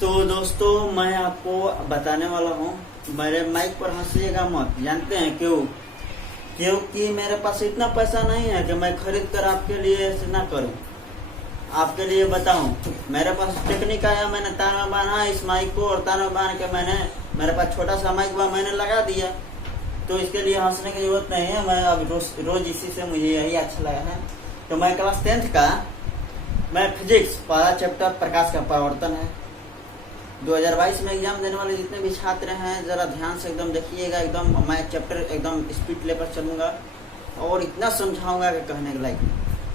तो दोस्तों मैं आपको बताने वाला हूँ, मेरे माइक पर हंसिएगा मत। जानते हैं क्यों? क्योंकि मेरे पास इतना पैसा नहीं है कि मैं खरीद कर आपके लिए ऐसे ना करूँ। आपके लिए बताऊं, मेरे पास टेक्निक आया, मैंने तार में बांधा इस माइक को और तार में बांध के मेरे पास छोटा सा माइक हुआ, मैंने लगा दिया। तो इसके लिए हंसने की जरूरत नहीं है। मैं अब रोज इसी से मुझे यही अच्छा लगा है। तो मैं क्लास 10th का, मैं फिजिक्स पहला चैप्टर प्रकाश का परावर्तन है। 2022 में एग्जाम देने वाले जितने भी छात्र हैं जरा ध्यान से एकदम देखिएगा। एकदम मैं चैप्टर एकदम स्पीड लेकर चलूंगा और इतना समझाऊंगा कि कहने के लायक।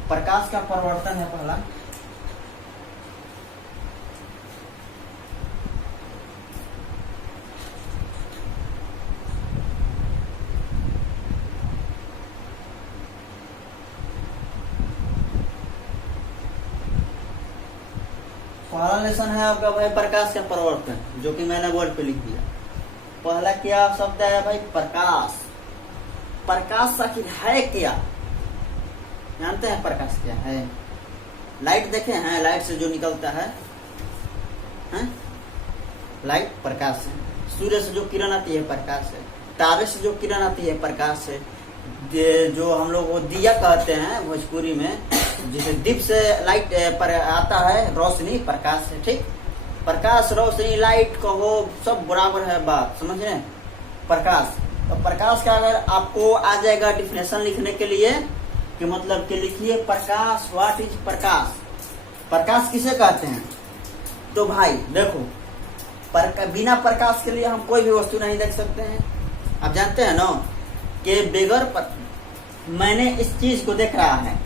प्रकाश का परावर्तन है पहला। पहला लेसन है आपका भाई प्रकाश का परावर्तन, जो कि मैंने बोर्ड पे लिख दिया। पहला क्या शब्द है भाई? प्रकाश। प्रकाश आखिर है क्या? जानते हैं प्रकाश क्या है? लाइट देखे हैं? लाइट से जो निकलता है, लाइट प्रकाश है। सूर्य से जो किरण आती है प्रकाश है। तारे से जो किरण आती है प्रकाश है। जो हम लोग वो दिया कहते हैं भोजपुरी में, जिसे दीप से लाइट पर आता है रोशनी, प्रकाश है। ठीक, प्रकाश, रोशनी, लाइट कहो सब बराबर है बात, समझ रहे हैं? प्रकाश। तो प्रकाश का अगर आपको आ जाएगा डिफिनेशन लिखने के लिए कि मतलब कि लिखिए प्रकाश, व्हाट इज प्रकाश? प्रकाश किसे कहते हैं? तो भाई देखो, बिना प्रकाश के लिए हम कोई भी वस्तु नहीं देख सकते हैं। आप जानते हैं ना कि मैंने इस चीज को देख रहा है,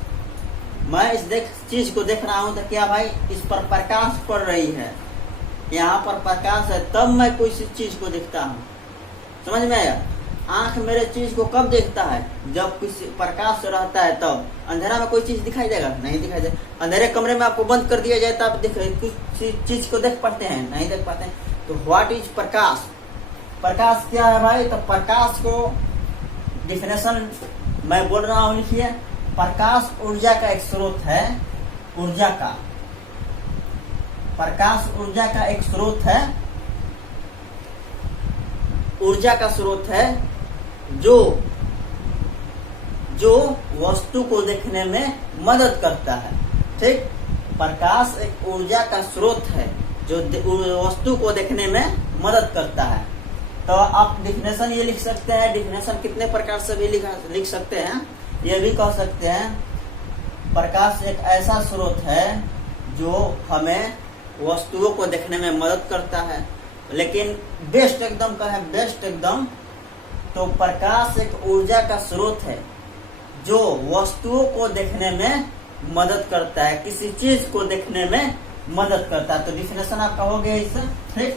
मैं इस चीज को देख रहा हूं तो क्या भाई इस पर प्रकाश पड़ रही है, यहाँ पर प्रकाश है, तब मैं कोई चीज को देखता हूँ। समझ में आया? आंख मेरे चीज को कब देखता है? जब किसी प्रकाश रहता है तब। अंधेरा में कोई चीज दिखाई देगा? नहीं दिखाई देगा। अंधेरे कमरे में आपको बंद कर दिया जाए तो आप किसी चीज को देख पाते हैं? नहीं देख पाते हैं। तो व्हाट इज प्रकाश? प्रकाश क्या है भाई? तो प्रकाश को डिफिनेशन मैं बोल रहा हूँ, लिखिए। प्रकाश ऊर्जा का एक स्रोत है। ऊर्जा का, प्रकाश ऊर्जा का एक स्रोत है। ऊर्जा का स्रोत है जो वस्तु को देखने में मदद करता है। ठीक, प्रकाश एक ऊर्जा का स्रोत है जो वस्तु को देखने में मदद करता है। तो आप डिफिनेशन ये लिख सकते हैं। डिफिनेशन कितने प्रकार से भी लिख सकते हैं। ये भी कह सकते हैं प्रकाश एक ऐसा स्रोत है जो हमें वस्तुओं को देखने में मदद करता है। लेकिन बेस्ट एकदम का है, बेस्ट एकदम, तो प्रकाश एक ऊर्जा का स्रोत है जो वस्तुओं को देखने में मदद करता है, किसी चीज को देखने में मदद करता है। तो डिफिनेशन आपका हो गया इससे। ठीक,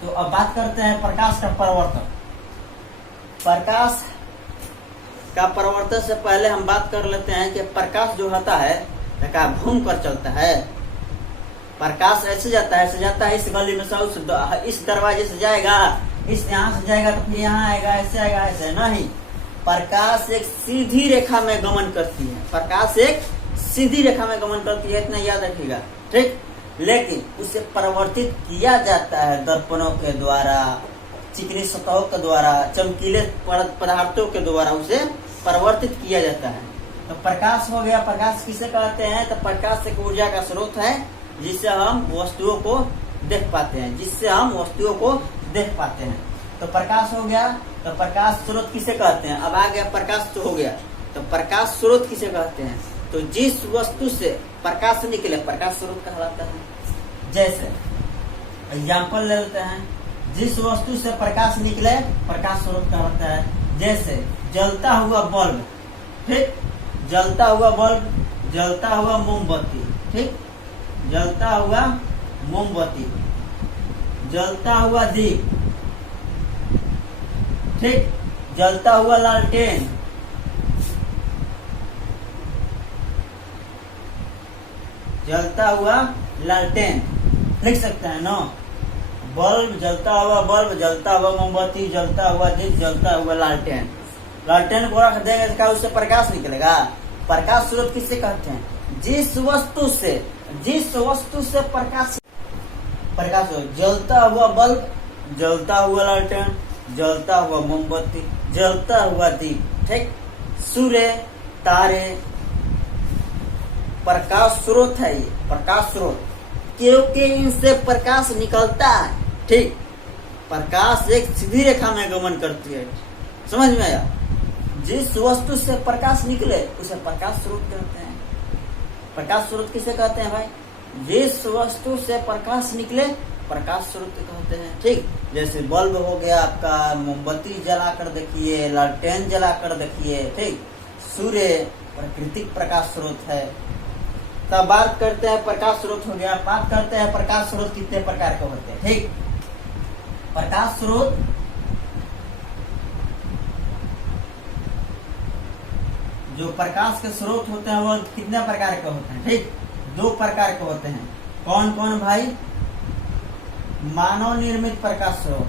तो अब बात करते हैं प्रकाश का परावर्तन। प्रकाश का परावर्तन से पहले हम बात कर लेते हैं कि प्रकाश जो होता है घूम कर चलता है। प्रकाश ऐसे जाता है, इस गली में से इस दरवाजे से जाएगा, इस यहाँ से जाएगा तो फिर यहाँ आएगा, ऐसे आएगा, ऐसे नहीं। प्रकाश एक सीधी रेखा में गमन करती है। प्रकाश एक सीधी रेखा में गमन करती है, इतना याद रखिएगा। ठीक, लेकिन उसे परिवर्तित किया जाता है दर्पणों के द्वारा, चिकनी सतहों के द्वारा, चमकीले पदार्थों के द्वारा उसे परिवर्तित किया जाता है। तो प्रकाश हो गया। प्रकाश किसे कहते हैं? तो प्रकाश एक ऊर्जा का स्रोत है जिससे हम वस्तुओं को देख पाते हैं, तो प्रकाश हो गया। तो प्रकाश स्रोत किसे कहते हैं? अब आ गया प्रकाश तो हो गया। तो प्रकाश स्रोत किसे कहते हैं? तो जिस वस्तु से प्रकाश निकले प्रकाश स्रोत कहलाता है। जैसे एग्जाम्पल ले लेते हैं, जिस वस्तु से प्रकाश निकले प्रकाश स्रोत कहलाता है। जैसे जलता हुआ बल्ब, ठीक, जलता हुआ बल्ब, जलता हुआ मोमबत्ती, ठीक, जलता हुआ मोमबत्ती, जलता हुआ दीप, ठीक, जलता हुआ लालटेन, जलता हुआ लालटेन लिख सकते हैं ना। बल्ब, जलता हुआ बल्ब, जलता हुआ मोमबत्ती, जलता हुआ दीप, जलता हुआ लालटेन। लालटेन को रख देंगे तो उससे प्रकाश निकलेगा। प्रकाश स्रोत किससे कहते हैं? जिस वस्तु से प्रकाश प्रकाश स्रोत, जलता हुआ बल्ब, जलता हुआ लालटेन, जलता हुआ मोमबत्ती, जलता हुआ दीप, ठीक। सूर्य, तारे, प्रकाश स्रोत है ये, प्रकाश स्रोत, क्योंकि इनसे प्रकाश निकलता है, ठीक। प्रकाश एक सीधी रेखा में गमन करती है, समझ में आया। जिस वस्तु से प्रकाश निकले उसे प्रकाश स्रोत कहते हैं। प्रकाश स्रोत किसे कहते हैं भाई? जिस वस्तु से प्रकाश निकले प्रकाश स्रोत कहते हैं, ठीक। जैसे बल्ब हो गया आपका, मोमबत्ती जलाकर देखिए, लालटेन जलाकर देखिए, ठीक। सूर्य प्राकृतिक प्रकाश स्रोत है। तब बात करते हैं प्रकाश स्रोत हो गया, बात करते हैं प्रकाश स्रोत कितने प्रकार के होते हैं, ठीक। प्रकाश स्रोत जो प्रकाश के स्रोत होते हैं वो कितने प्रकार के होते हैं, ठीक। 2 प्रकार के होते हैं। कौन कौन भाई? मानव निर्मित प्रकाश स्रोत,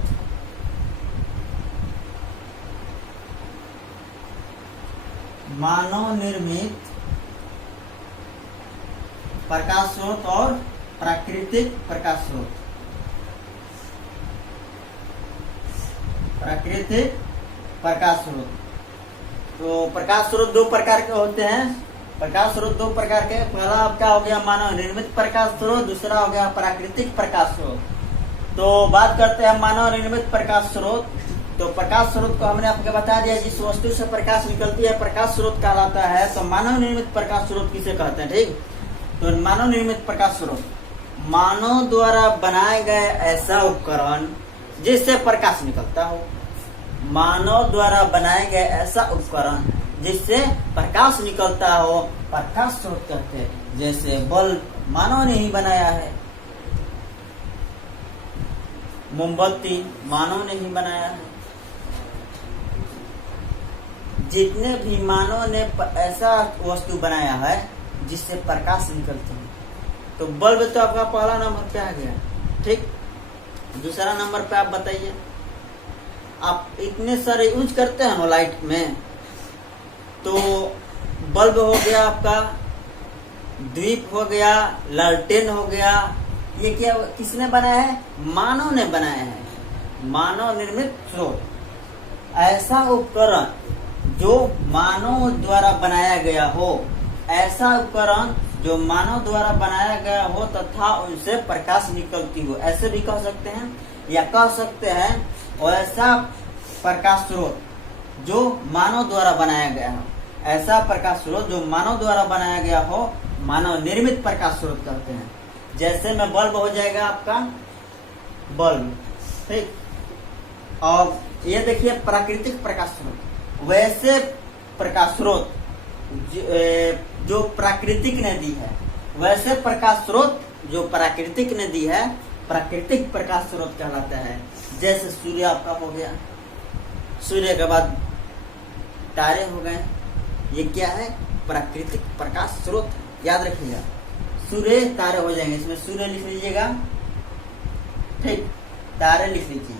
मानव निर्मित प्रकाश स्रोत और प्राकृतिक प्रकाश स्रोत। प्राकृतिक प्रकाश स्रोत, तो प्रकाश स्रोत 2 प्रकार के होते हैं। प्रकाश स्रोत 2 प्रकार के, पहला आपका हो गया मानव निर्मित प्रकाश स्रोत, दूसरा हो गया प्राकृतिक प्रकाश स्रोत। तो बात करते हैं मानव निर्मित प्रकाश स्रोत। तो प्रकाश स्रोत को हमने आपको बता दिया, जिस वस्तु से प्रकाश निकलती है प्रकाश स्रोत कहलाता है। तो मानव निर्मित प्रकाश स्रोत किसे कहते हैं, ठीक। तो मानव निर्मित प्रकाश स्रोत, मानव द्वारा बनाए गए ऐसा उपकरण जिससे प्रकाश निकलता हो। मानव द्वारा बनाए गए ऐसा उपकरण जिससे प्रकाश निकलता हो, प्रकाश स्रोत कहते हैं। जैसे बल्ब मानव ने ही बनाया है, मोमबत्ती मानव ने ही बनाया है। जितने भी मानव ने ऐसा वस्तु बनाया है जिससे प्रकाश निकलते हैं। तो बल्ब तो आपका पहला नंबर पे आ गया, ठीक। दूसरा नंबर पे आप बताइए, आप इतने सारे यूज करते हैं ना लाइट में, तो बल्ब हो गया आपका, द्वीप हो गया, लालटेन हो गया, ये क्या किसने बनाया है? मानव ने बनाया है। मानव निर्मित स्रोत, ऐसा उपकरण जो मानव द्वारा बनाया गया हो, ऐसा उपकरण जो मानव द्वारा बनाया गया हो तथा उनसे प्रकाश निकलती हो, ऐसे भी कह सकते हैं। या कह सकते हैं ऐसा प्रकाश स्रोत जो मानव द्वारा बनाया गया हो, ऐसा प्रकाश स्रोत जो मानव द्वारा बनाया गया हो, मानव निर्मित प्रकाश स्रोत कहते हैं। जैसे में बल्ब हो जाएगा आपका बल्ब, ठीक। और ये देखिए प्राकृतिक प्रकाश स्रोत, वैसे प्रकाश स्रोत जो प्राकृतिक ने दी है, वैसे प्रकाश स्रोत जो प्राकृतिक ने दी है प्राकृतिक प्रकाश स्रोत कहलाता है। जैसे सूर्य आपका हो गया, सूर्य के बाद तारे हो गए, ये क्या है? प्राकृतिक प्रकाश स्रोत है। याद रखिएगा, सूर्य तारे हो जाएंगे, इसमें सूर्य लिख लीजिएगा, ठीक, तारे लिख लीजिए।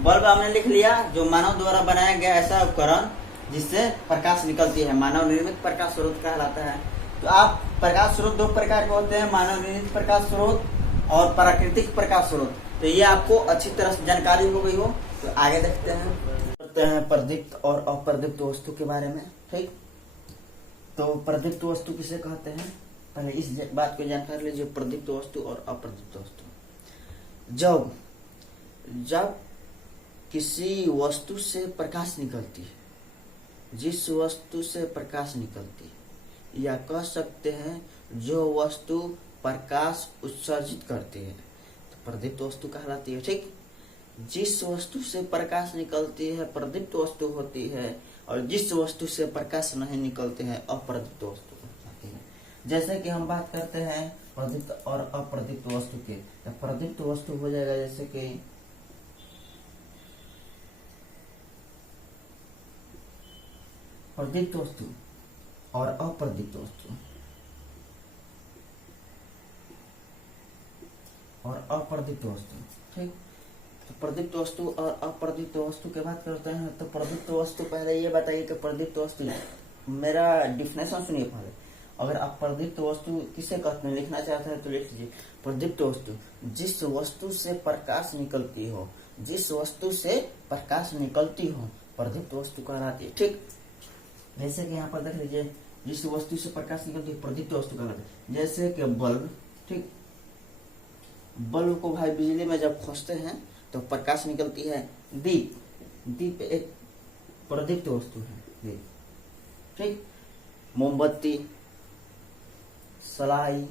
बल्ब हमने लिख लिया, जो मानव द्वारा बनाया गया ऐसा उपकरण जिससे प्रकाश निकलती है, मानव निर्मित प्रकाश स्रोत कहलाता है। तो आप प्रकाश स्रोत 2 प्रकार के होते हैं, मानव निर्मित प्रकाश स्रोत और प्राकृतिक प्रकाश स्रोत। तो ये आपको अच्छी तरह से जानकारी हो गई हो। तो आगे देखते हैं प्रदीप्त और अप्रदीप्त वस्तु के बारे में, ठीक। तो प्रदीप्त वस्तु किसे कहते हैं, पहले इस बात को जानकारी लीजिए, प्रदीप्त वस्तु और अप्रदीप्त वस्तु। जब किसी वस्तु से प्रकाश निकलती है, जिस वस्तु से प्रकाश निकलती है, या कह सकते हैं जो वस्तु प्रकाश उत्सर्जित करती है, तो प्रदीप्त वस्तु कहलाती है, ठीक। जिस वस्तु से प्रकाश निकलती है प्रदीप्त वस्तु होती है, और जिस वस्तु से प्रकाश नहीं निकलते हैं अप्रदीप्त वस्तु कहलाती है। जैसे कि हम बात करते हैं प्रदीप्त और अप्रदीप्त वस्तु के, तो प्रदीप्त वस्तु हो जाएगा जैसे कि प्रदीप्त वस्तु और अप्रदीप्त वस्तु, और अप्रदीप्त वस्तु, ठीक। तो प्रदीप्त वस्तु और अप्रदीप्त वस्तु की बात करते हैं। तो प्रदीप्त वस्तु, पहले ये बताइए कि प्रदीप्त वस्तु, मेरा डिफिनेशन सुनिए पहले। अगर आप प्रदीप्त वस्तु किसे कहते हैं लिखना चाहते हैं तो लिख लीजिए, प्रदीप्त वस्तु जिस वस्तु से प्रकाश निकलती हो, जिस वस्तु से प्रकाश निकलती हो प्रदीप्त वस्तु कहलाती है। ठीक, जैसे कि यहाँ पर देख लीजिए, जिस वस्तु से प्रकाश निकलती है प्रदीप्त वस्तु कहलाती है। जैसे कि बल्ब, ठीक, बल्ब को भाई बिजली में जब खोसते हैं तो प्रकाश निकलती है। दीप, दीप एक प्रदीप्त वस्तु है, दीप। ठीक, मोमबत्ती, सलाई,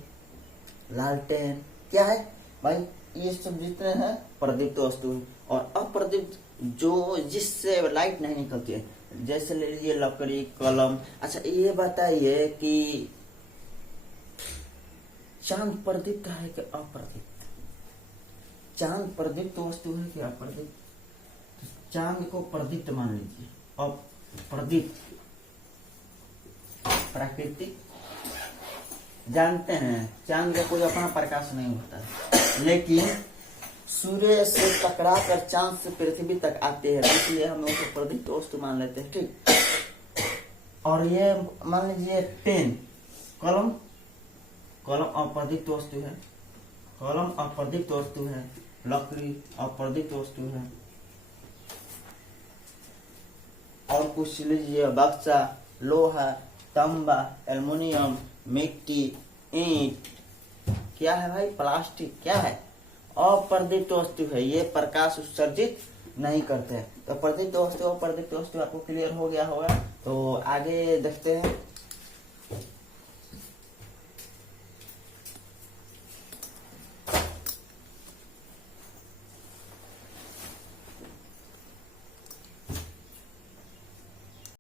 लालटेन, क्या है भाई, ये सब जितने हैं प्रदीप्त वस्तु है। और अप्रदीप्त जो जिससे लाइट नहीं निकलती है, जैसे ले लीजिए लकड़ी, कलम। अच्छा ये बताइए कि चांद प्रदीप्त है कि अप्रदीप्त? चांद प्रदीप्त वस्तु है कि अप्रदीप्त? तो चांद को प्रदीप्त मान लीजिए। अब प्रदीप्त प्राकृतिक, जानते हैं चांद का कोई अपना प्रकाश नहीं होता है, लेकिन सूर्य से टकरा कर चांद से पृथ्वी तक आते हैं, इसलिए हम उसको प्रदीप्त वस्तु मान लेते हैं। ठीक, और ये मान लीजिए पेन, कलम, कलम अप्रदीप्त वस्तु है, कलम अप्रदीप्त वस्तु है। लकड़ी अप्रदीप्त वस्तु है। और कुछ लीजिए, बक्सा, लोहा, तांबा, एल्युमिनियम, मिट्टी, ईंट, क्या है भाई, प्लास्टिक, क्या है, अप्रदीप्त वस्तु है। ये प्रकाश उत्सर्जित नहीं करते हैं। तो प्रदीप्त वस्तु और अप्रदीप्त वस्तु आपको क्लियर हो गया होगा। तो आगे देखते हैं।